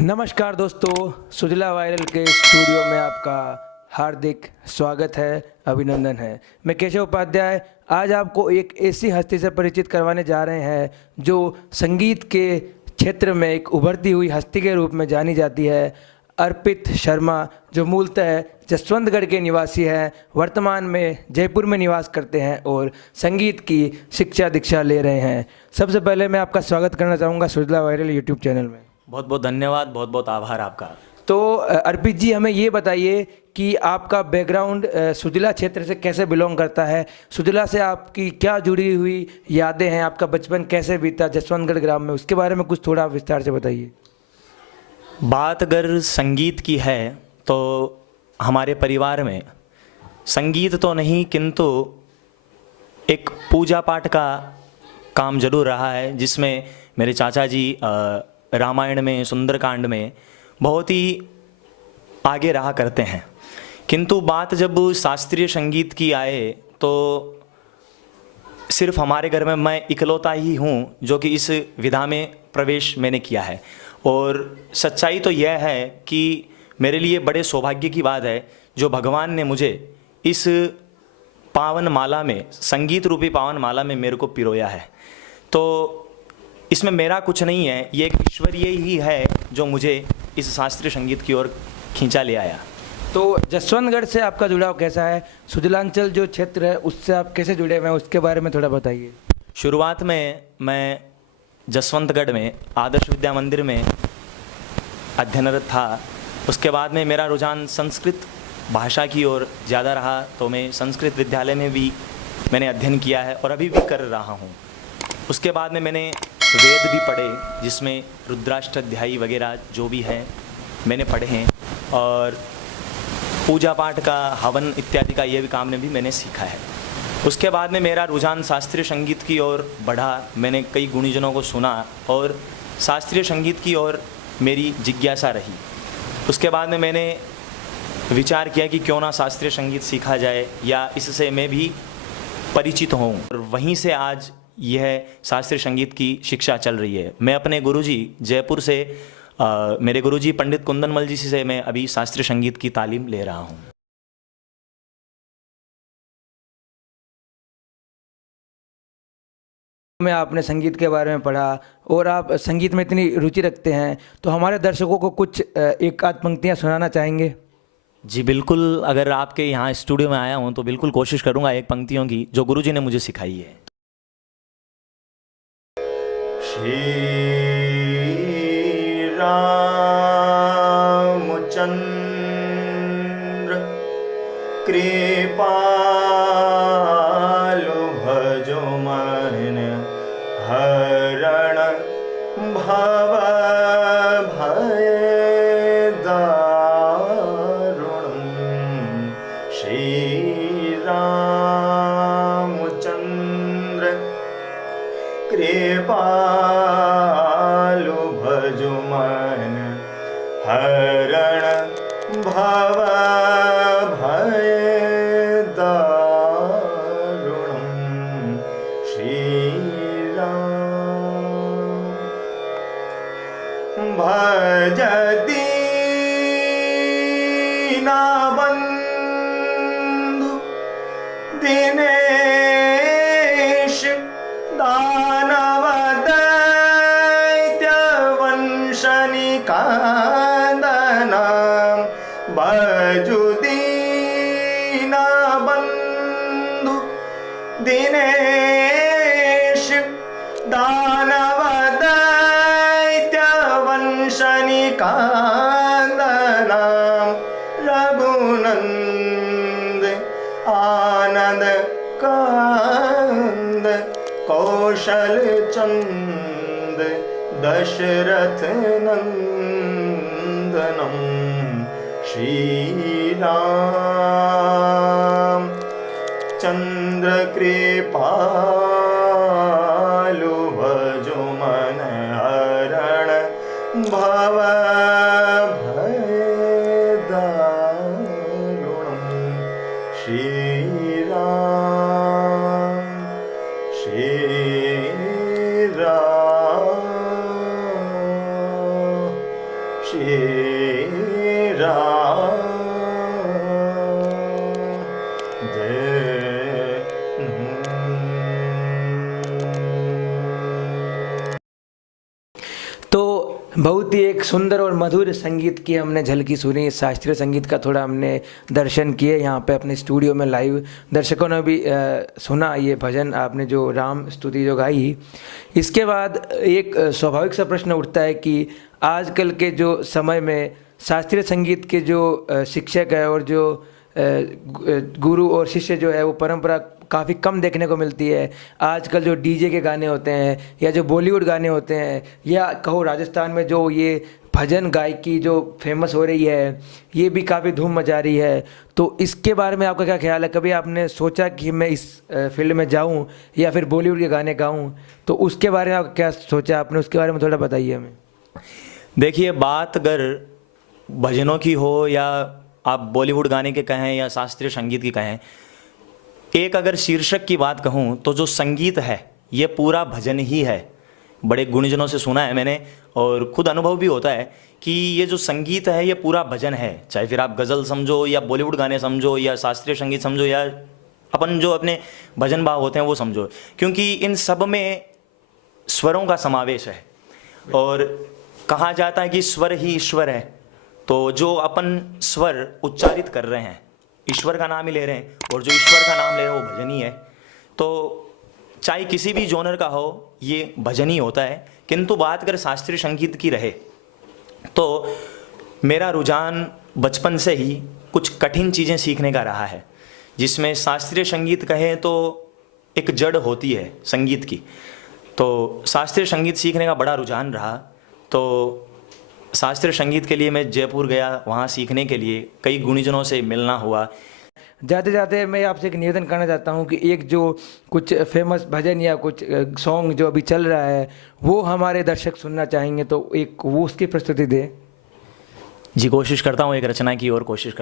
नमस्कार दोस्तों, सुजला वायरल के स्टूडियो में आपका हार्दिक स्वागत है, अभिनंदन है। मैं केशव उपाध्याय आज आपको एक ऐसी हस्ती से परिचित करवाने जा रहे हैं जो संगीत के क्षेत्र में एक उभरती हुई हस्ती के रूप में जानी जाती है। अर्पित शर्मा, जो मूलतः जसवंतगढ़ के निवासी हैं, वर्तमान में जयपुर में निवास करते हैं और संगीत की शिक्षा दीक्षा ले रहे हैं। सबसे पहले मैं आपका स्वागत करना चाहूँगा सुजला वायरल यूट्यूब चैनल में। बहुत बहुत धन्यवाद, बहुत बहुत आभार आपका। तो अर्पित जी, हमें ये बताइए कि आपका बैकग्राउंड सुजला क्षेत्र से कैसे बिलोंग करता है। सुजला से आपकी क्या जुड़ी हुई यादें हैं, आपका बचपन कैसे बीता जसवंतगढ़ ग्राम में, उसके बारे में कुछ थोड़ा विस्तार से बताइए। बात अगर संगीत की है तो हमारे परिवार में संगीत तो नहीं किंतु एक पूजा पाठ का काम जरूर रहा है, जिसमें मेरे चाचा जी रामायण में, सुंदरकांड में बहुत ही आगे रहा करते हैं। किंतु बात जब शास्त्रीय संगीत की आए तो सिर्फ हमारे घर में मैं इकलौता ही हूँ जो कि इस विधा में प्रवेश मैंने किया है। और सच्चाई तो यह है कि मेरे लिए बड़े सौभाग्य की बात है जो भगवान ने मुझे इस पावन माला में, संगीत रूपी पावन माला में मेरे को पिरोया है। तो इसमें मेरा कुछ नहीं है, ये एक ईश्वरीय ही है जो मुझे इस शास्त्रीय संगीत की ओर खींचा ले आया। तो जसवंतगढ़ से आपका जुड़ाव कैसा है, सुजलांचल जो क्षेत्र है उससे आप कैसे जुड़े हुए हैं, उसके बारे में थोड़ा बताइए। शुरुआत में मैं जसवंतगढ़ में आदर्श विद्या मंदिर में अध्ययनरत था। उसके बाद में मेरा रुझान संस्कृत भाषा की ओर ज़्यादा रहा, तो मैं संस्कृत विद्यालय में भी मैंने अध्ययन किया है और अभी भी कर रहा हूँ। उसके बाद में मैंने वेद भी पढ़े, जिसमें रुद्राष्टाध्यायी वगैरह जो भी है मैंने पढ़े हैं, और पूजा पाठ का, हवन इत्यादि का ये भी काम ने भी मैंने सीखा है। उसके बाद में मेरा रुझान शास्त्रीय संगीत की ओर बढ़ा। मैंने कई गुणीजनों को सुना और शास्त्रीय संगीत की ओर मेरी जिज्ञासा रही। उसके बाद में मैंने विचार किया कि क्यों ना शास्त्रीय संगीत सीखा जाए या इससे मैं भी परिचित हूँ, और वहीं से आज यह शास्त्रीय संगीत की शिक्षा चल रही है। मैं अपने गुरुजी जयपुर से मेरे गुरुजी पंडित कुंदनमल जी से मैं अभी शास्त्रीय संगीत की तालीम ले रहा हूँ। में आपने संगीत के बारे में पढ़ा और आप संगीत में इतनी रुचि रखते हैं, तो हमारे दर्शकों को कुछ एक आध पंक्तियाँ सुनाना चाहेंगे? जी बिल्कुल, अगर आपके यहाँ स्टूडियो में आया हूँ तो बिल्कुल कोशिश करूँगा एक पंक्तियों की जो गुरुजी ने मुझे सिखाई है। श्री रामचंद्र कृपालु भजो मन हरण भव भय दारुणं। श्री रामचंद्र कृपालु भजो मन हरण भव भय दारुणं। श्री राम भजति दीनबंधु दिनेश दानव दैत्य वंशनिकांदनां। भजु दीनबंधु दिनेश दानव दैत्य वंशनिकांदनां। रघुनंद आनंद कांद कौशल चंद दशरथ नंदनम। श्री राम चंद्र कृपालु भजो मन हरण भव भय दारुणं। श्री राम श्री राम श्री राम तो बहुत ही एक सुंदर और मधुर संगीत की हमने झलकी सुनी, शास्त्रीय संगीत का थोड़ा हमने दर्शन किए यहाँ पे अपने स्टूडियो में लाइव। दर्शकों ने भी सुना ये भजन, आपने जो राम स्तुति जो गाई। इसके बाद एक स्वाभाविक सा प्रश्न उठता है कि आजकल के जो समय में शास्त्रीय संगीत के जो शिक्षक है और जो गुरु और शिष्य जो है वो परंपरा काफ़ी कम देखने को मिलती है। आजकल जो डीजे के गाने होते हैं या जो बॉलीवुड गाने होते हैं या कहो राजस्थान में जो ये भजन गायकी जो फेमस हो रही है ये भी काफ़ी धूम मचा रही है। तो इसके बारे में आपका क्या ख्याल है? कभी आपने सोचा कि मैं इस फील्ड में जाऊं या फिर बॉलीवुड के गाने गाऊं? तो उसके बारे में आप क्या सोचा आपने, उसके बारे में थोड़ा बताइए हमें। देखिए, बात अगर भजनों की हो या आप बॉलीवुड गाने के कहें या शास्त्रीय संगीत की कहें, एक अगर शीर्षक की बात कहूँ तो जो संगीत है ये पूरा भजन ही है। बड़े गुणजनों से सुना है मैंने और खुद अनुभव भी होता है कि ये जो संगीत है ये पूरा भजन है। चाहे फिर आप गज़ल समझो या बॉलीवुड गाने समझो या शास्त्रीय संगीत समझो या अपन जो अपने भजन भाव होते हैं वो समझो, क्योंकि इन सब में स्वरों का समावेश है। और कहा जाता है कि स्वर ही ईश्वर है। तो जो अपन स्वर उच्चारित कर रहे हैं ईश्वर का नाम ही ले रहे हैं, और जो ईश्वर का नाम ले रहे हैं वो भजन ही है। तो चाहे किसी भी जॉनर का हो ये भजन ही होता है। किंतु बात अगर शास्त्रीय संगीत की रहे तो मेरा रुझान बचपन से ही कुछ कठिन चीज़ें सीखने का रहा है, जिसमें शास्त्रीय संगीत कहें तो एक जड़ होती है संगीत की। तो शास्त्रीय संगीत सीखने का बड़ा रुझान रहा। तो शास्त्रीय संगीत के लिए मैं जयपुर गया, वहाँ सीखने के लिए कई गुणीजनों से मिलना हुआ। जाते जाते मैं आपसे एक निवेदन करना चाहता हूँ कि एक जो कुछ फेमस भजन या कुछ सॉन्ग जो अभी चल रहा है वो हमारे दर्शक सुनना चाहेंगे, तो एक वो उसकी प्रस्तुति दे। जी, कोशिश करता हूँ, एक रचना की और कोशिश